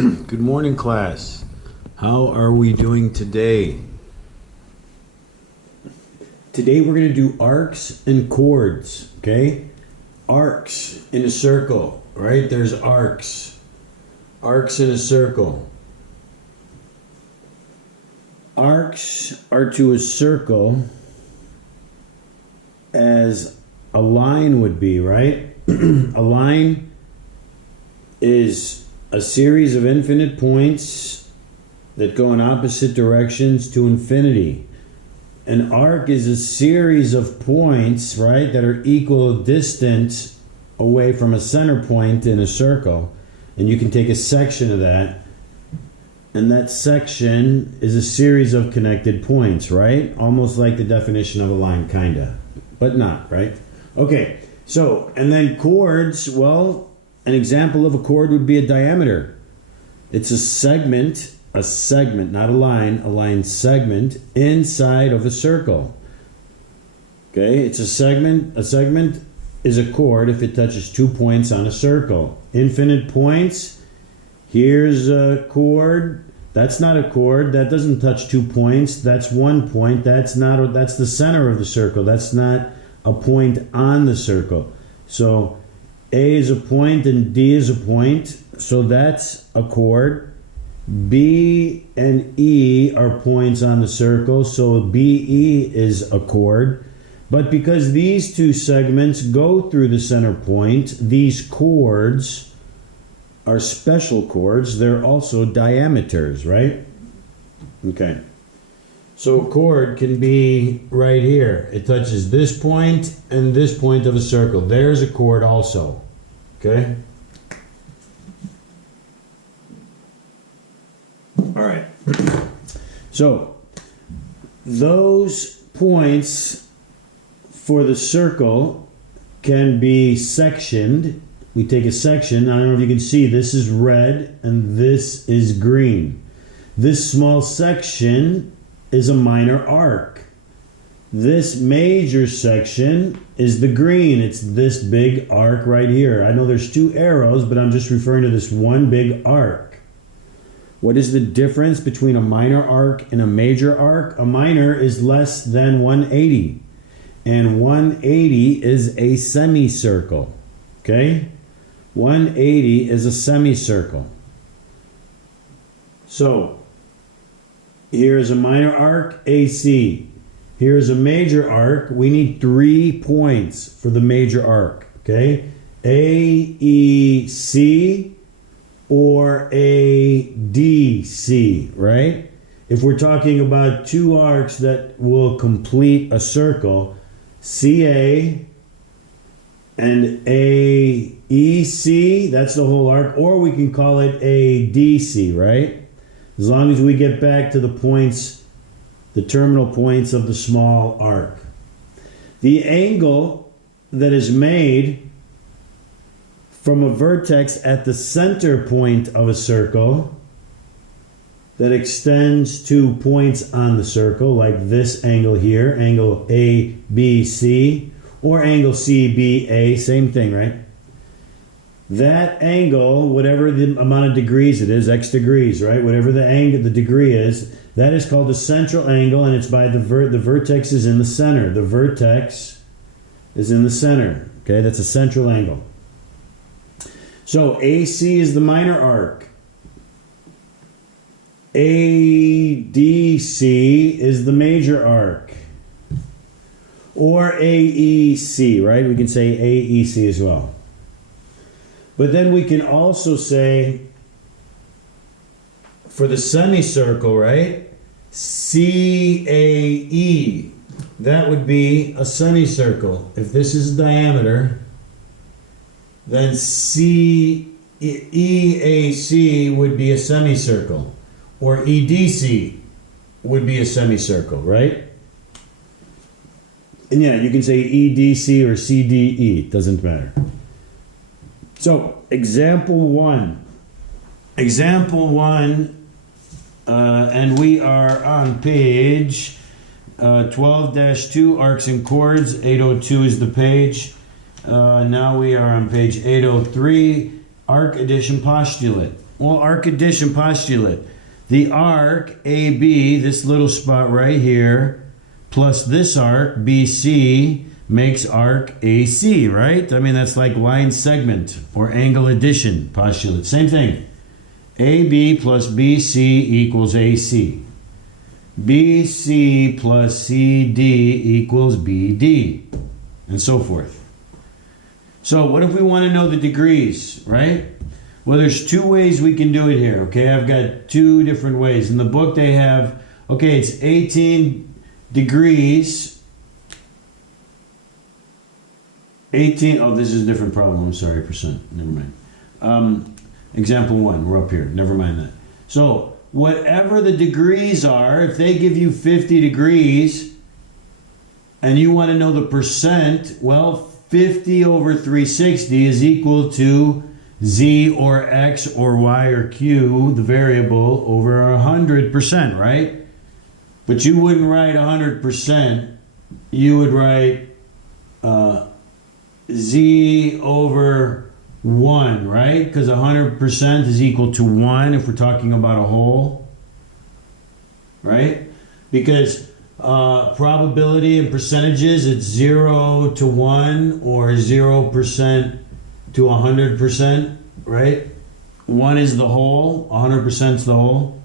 Good morning, class. How are we doing today? Today we're going to do arcs and chords, okay? Arcs in a circle, right? There's arcs. Arcs in a circle. Arcs are to a circle as a line would be, right? A line is a series of infinite points that go in opposite directions to infinity. An arc is a series of points, right, that are equal distance away from a center point in a circle. And you can take a section of that, and that section is a series of connected points, right? Almost like the definition of a line, kinda, but not, right? Okay, so, and then chords, well, an example of a chord would be a diameter. It's a segment, not a line segment inside of a circle. Okay, it's a segment. A segment is a chord if it touches 2 points on a circle. Infinite points. Here's a chord. That's not a chord. That doesn't touch 2 points. That's 1 point. That's the center of the circle. That's not a point on the circle. So A is a point and D is a point. So that's a chord. B and E are points on the circle. So BE is a chord. But because these two segments go through the center point, these chords are special chords. They're also diameters, right? Okay. So a chord can be right here. It touches this point and this point of a circle. There's a chord also. Okay? All right. So those points for the circle can be sectioned. We take a section. I don't know if you can see, this is red and this is green. This small section is a minor arc. This major section is the green. It's this big arc right here. I know there's two arrows, but I'm just referring to this one big arc. What is the difference between a minor arc and a major arc? A minor is less than 180. And 180 is a semicircle. Okay? 180 is a semicircle. So, here's a minor arc, AC. Here's a major arc. We need 3 points for the major arc. Okay? AEC or ADC, right? If we're talking about two arcs that will complete a circle, CA and AEC, that's the whole arc, or we can call it ADC, right? As long as we get back to the points, the terminal points of the small arc. The angle that is made from a vertex at the center point of a circle that extends to points on the circle, like this angle here, angle ABC, or angle CBA, same thing, right? That angle, whatever the amount of degrees it is, X degrees, right? Whatever the angle, the degree is, that is called the central angle, and it's by the vertex is in the center. The vertex is in the center, okay? That's a central angle. So AC is the minor arc. ADC is the major arc. Or AEC, right? We can say AEC as well. But then we can also say, for the semicircle, right? CAE. That would be a semicircle. If this is diameter, then EAC would be a semicircle. Or EDC would be a semicircle, right? And yeah, you can say EDC or CDE, doesn't matter. So, example one. And we are on page 12-2, Arcs and Chords. 802 is the page. Now we are on page 803, Arc Addition Postulate. Well, arc addition postulate. The arc AB, this little spot right here, plus this arc BC makes arc AC, right? I mean, that's like line segment or angle addition postulate. Same thing. AB plus BC equals AC. BC plus CD equals BD, and so forth. So what if we want to know the degrees, right? Well, there's two ways we can do it here, okay? I've got two different ways. In the book they have, okay, it's 18 degrees. 18, oh, this is a different problem. I'm sorry, percent. Never mind. Example 1, we're up here. Never mind that. So whatever the degrees are, if they give you 50 degrees and you want to know the percent, well, 50 over 360 is equal to Z or X or Y or Q, the variable, over 100%, right? But you wouldn't write 100%. You would write Z over 1, right? Because 100% is equal to 1 if we're talking about a whole, right? Because probability and percentages, it's 0 to 1 or 0% to 100%, right? 1 is the whole, 100% is the whole.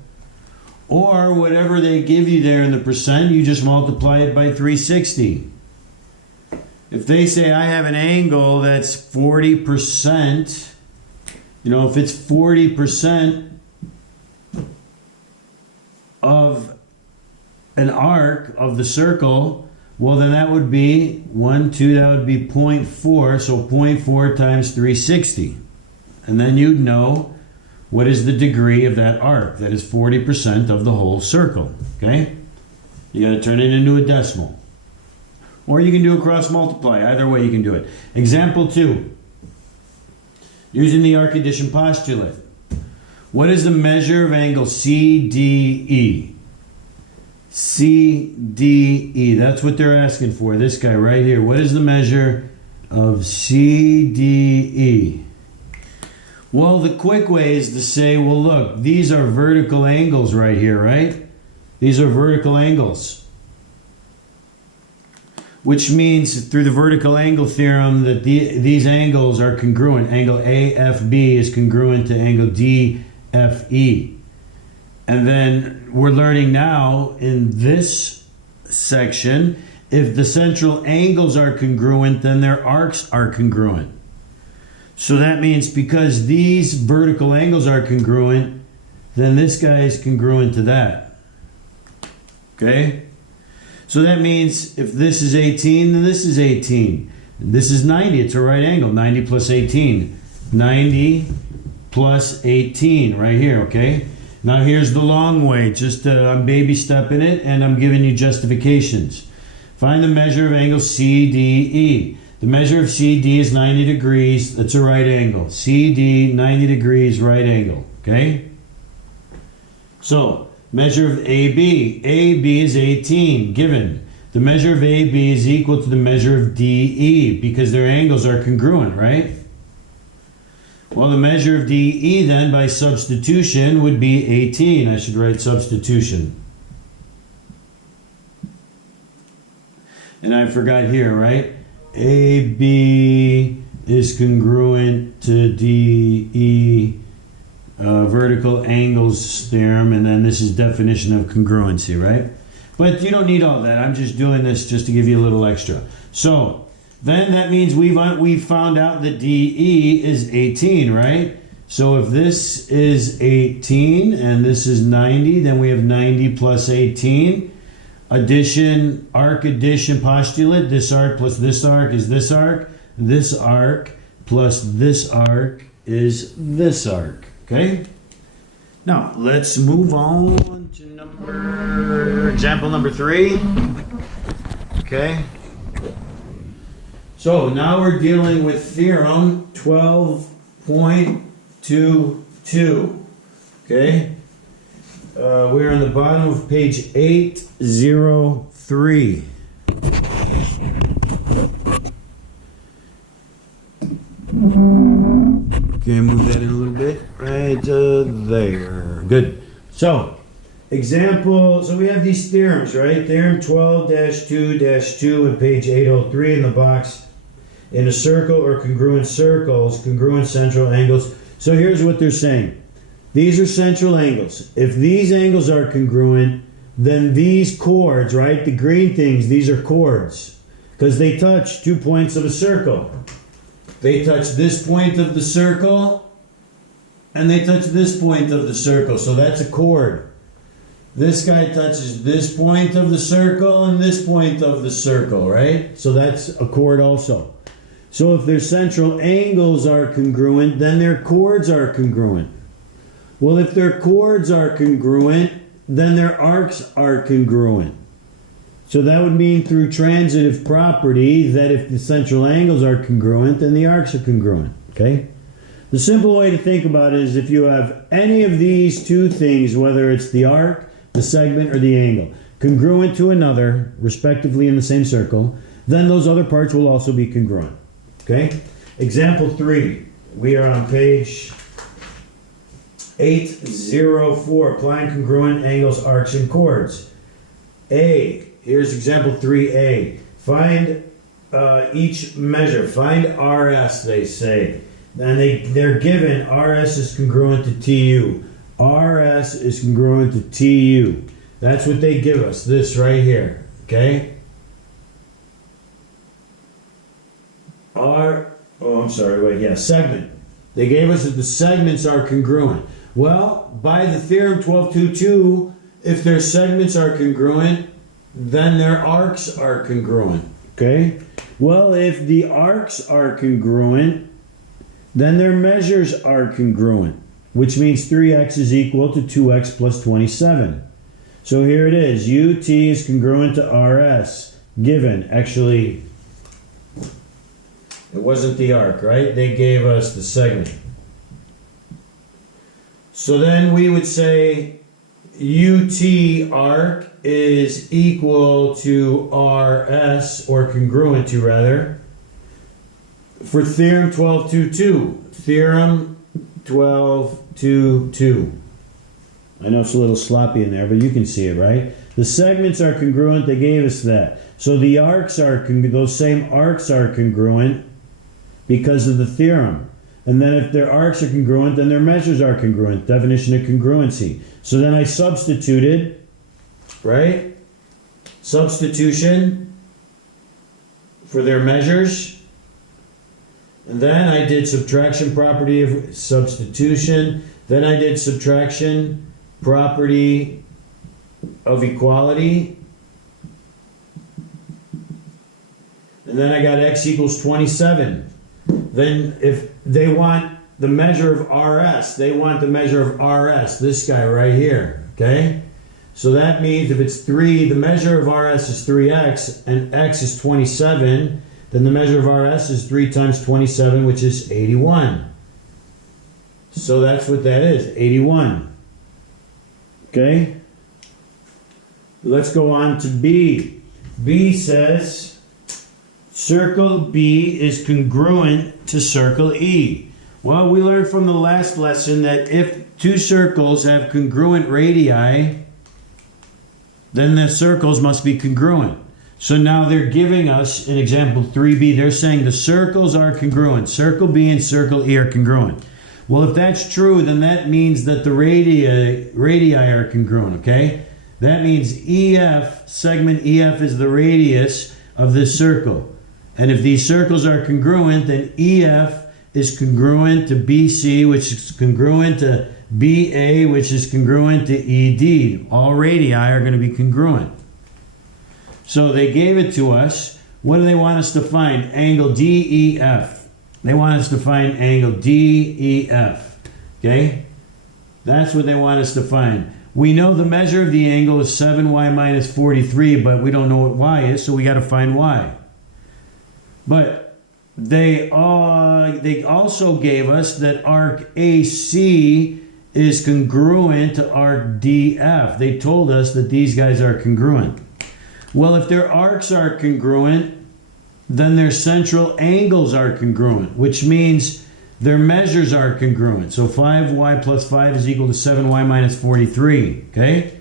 Or whatever they give you there in the percent, you just multiply it by 360. If they say I have an angle that's 40%, you know, if it's 40% of an arc of the circle, well, then that would be 1, 2, that would be 0.4, so 0.4 times 360. And then you'd know what is the degree of that arc. That is 40% of the whole circle, okay? You got to turn it into a decimal. Or you can do a cross multiply. Either way you can do it. Example 2. Using the arc addition postulate. What is the measure of angle CDE? CDE. That's what they're asking for. This guy right here. What is the measure of CDE? Well, the quick way is to say, well, look, these are vertical angles right here, right? These are vertical angles. Which means through the vertical angle theorem that these angles are congruent. Angle AFB is congruent to angle DFE. And then we're learning now in this section, if the central angles are congruent, then their arcs are congruent. So that means because these vertical angles are congruent, then this guy is congruent to that. Okay? So that means if this is 18, then this is 18. This is 90. It's a right angle. 90 plus 18. 90 plus 18 right here, okay? Now here's the long way. Just I'm baby stepping it and I'm giving you justifications. Find the measure of angle CDE. The measure of CD is 90 degrees. That's a right angle. CD, 90 degrees, right angle, okay? So, measure of AB. AB is 18, given. The measure of AB is equal to the measure of DE because their angles are congruent, right? Well, the measure of DE then by substitution would be 18. I should write substitution. And I forgot here, right? AB is congruent to DE. Vertical angles theorem, and then this is definition of congruency, right? But you don't need all that. I'm just doing this just to give you a little extra. So then that means we've found out that DE is 18, right? So if this is 18 and this is 90, then we have 90 plus 18. Addition, arc addition postulate. This arc plus this arc is this arc. This arc plus this arc is this arc. Okay? Now, let's move on to example number 3. Okay? So, now we're dealing with theorem 12.22. Okay? We're on the bottom of page 803. Okay, move that in a little bit. Right there. Good. So, example, so we have these theorems, right? Theorem 12-2-2 on page 803 in the box. In a circle or congruent circles, congruent central angles. So here's what they're saying. These are central angles. If these angles are congruent, then these chords, right? The green things, these are chords. Because they touch 2 points of a circle. They touch this point of the circle, and they touch this point of the circle. So that's a chord. This guy touches this point of the circle and this point of the circle, right? So that's a chord also. So if their central angles are congruent, then their chords are congruent. Well, if their chords are congruent, then their arcs are congruent. So that would mean through transitive property that if the central angles are congruent, then the arcs are congruent, okay? The simple way to think about it is if you have any of these two things, whether it's the arc, the segment, or the angle, congruent to another, respectively in the same circle, then those other parts will also be congruent, okay? Example 3, we are on page 804, applying congruent angles, arcs, and chords. A, here's example 3A. Find each measure. Find RS, they say. And they're given RS is congruent to TU. RS is congruent to TU. That's what they give us, this right here. Okay? Segment. They gave us that the segments are congruent. Well, by the theorem 12-2-2, if their segments are congruent, then their arcs are congruent. Okay? Well, if the arcs are congruent, then their measures are congruent, which means 3x is equal to 2x plus 27. So here it is. UT is congruent to RS, given. Actually, it wasn't the arc, right? They gave us the segment. So then we would say UT arc is equal to RS, or congruent to rather, for theorem 12-2-2. Theorem 12-2-2. I know it's a little sloppy in there, but you can see it, right? The segments are congruent, they gave us that. So the arcs are, those same arcs are congruent because of the theorem. And then if their arcs are congruent, then their measures are congruent. Definition of congruency. So then I substituted, right? Substitution for their measures. And then I did subtraction property of substitution. Then I did subtraction property of equality. And then I got x equals 27. Then if they want the measure of RS, they want the measure of RS, this guy right here, okay? So that means if it's 3, the measure of RS is 3x, and x is 27, then the measure of RS is 3 times 27, which is 81. So that's what that is, 81. Okay? Let's go on to B. B says, circle B is congruent to circle E. Well, we learned from the last lesson that if two circles have congruent radii, then the circles must be congruent. So now they're giving us, in example 3B, they're saying the circles are congruent. Circle B and circle E are congruent. Well, if that's true, then that means that the radii are congruent, okay? That means EF, segment EF is the radius of this circle. And if these circles are congruent, then EF is congruent to BC, which is congruent to BA, which is congruent to ED. All radii are going to be congruent. So they gave it to us. What do they want us to find? Angle DEF. They want us to find angle DEF. Okay? That's what they want us to find. We know the measure of the angle is 7y minus 43, but we don't know what y is, so we got to find y. But they also gave us that arc AC is congruent to arc DF. They told us that these guys are congruent. Well, if their arcs are congruent, then their central angles are congruent, which means their measures are congruent. So 5y plus 5 is equal to 7y minus 43. Okay?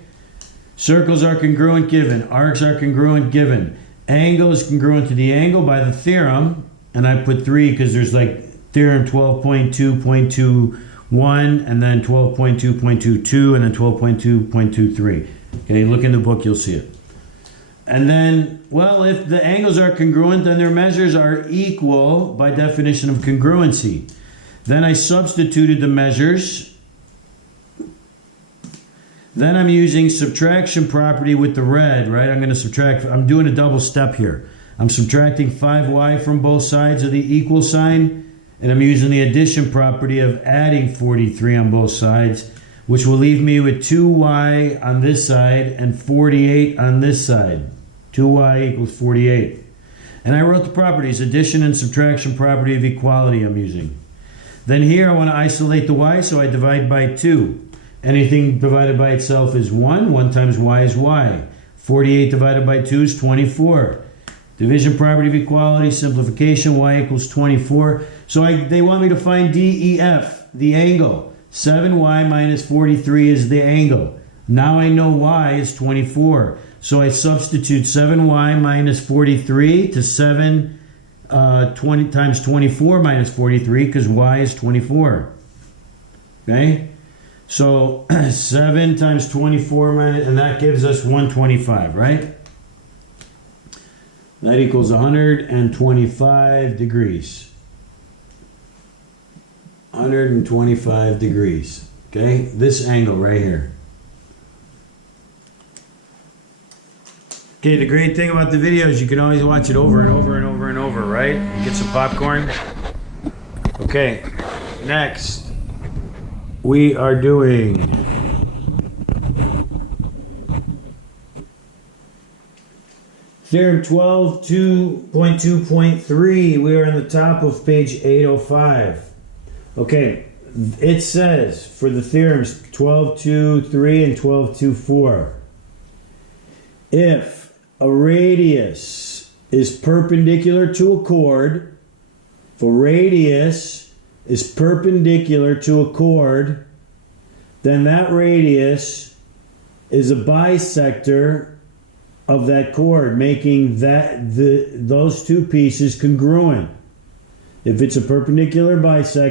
Circles are congruent given. Arcs are congruent given. Angle is congruent to the angle by the theorem. And I put 3 because there's like theorem 12.2.21 and then 12.2.22 and then 12.2.23. Okay, look in the book, you'll see it. And then, well, if the angles are congruent, then their measures are equal by definition of congruency. Then I substituted the measures. Then I'm using subtraction property with the red, right? I'm going to subtract, I'm doing a double step here. I'm subtracting 5y from both sides of the equal sign, and I'm using the addition property of adding 43 on both sides, which will leave me with 2y on this side and 48 on this side. 2y equals 48. And I wrote the properties, addition and subtraction property of equality I'm using. Then here I want to isolate the y, so I divide by 2. Anything divided by itself is 1. 1 times y is y. 48 divided by 2 is 24. Division property of equality, simplification, y equals 24. So they want me to find DEF, the angle. 7y minus 43 is the angle. Now I know y is 24. So I substitute 7y minus 43 to 7 20 times 24 minus 43 because y is 24. Okay? So 7 times 24 minus, and that gives us 125, right? That equals 125 degrees. 125 degrees. Okay? This angle right here. Okay, the great thing about the video is you can always watch it over and over and over and over, right? Get some popcorn. Okay, next we are doing Theorem 12.2.3. We are on the top of page 805. Okay, it says for the theorems 12.2.3 and 12.2.4, if a radius is perpendicular to a chord, if a radius is perpendicular to a chord, then that radius is a bisector of that chord, making those two pieces congruent. If it's a perpendicular bisector,